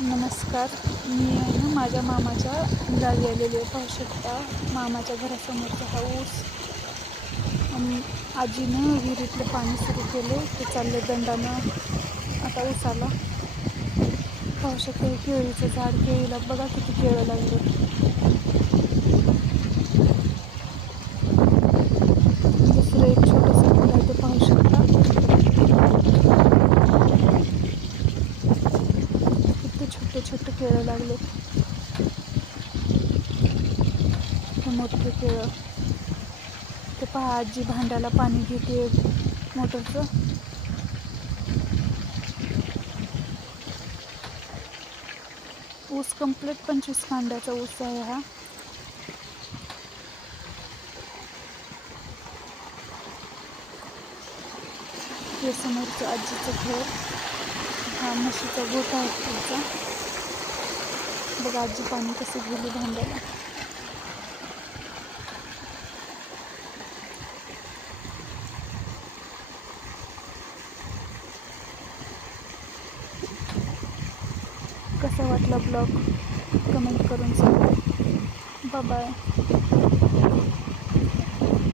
नमस्कार. मी आहे ना माझ्या मामाच्या गावी आलेली आहे. पाहू शकता मामाच्या घरासमोरचा हा ऊस. आजीनं विहिरीतलं पाणी सुरू केले, ते चालले दंडानं आता ऊसाला. पाहू शकता हे केळीचं झाड, केळीला बघा किती केळं लागले. दुसरं एक छोटंसं फुल आहे, ते पाहू शकता किती छोटे छोटे केळं लागले. हे मोठे केळं. ते पहा आजी भांड्याला पाणी घेते मोटरचं. ऊस कंप्लीट 25 कांड्याचा ऊस आहे हा. हे समोरचं आजीचं घर. हा म्हशीचा गोठा आहे पुढचा. बघा आजी पाणी कसं गेली भांड्याला. कसा वाटला ब्लॉग कमेंट करून सांगा. बाय.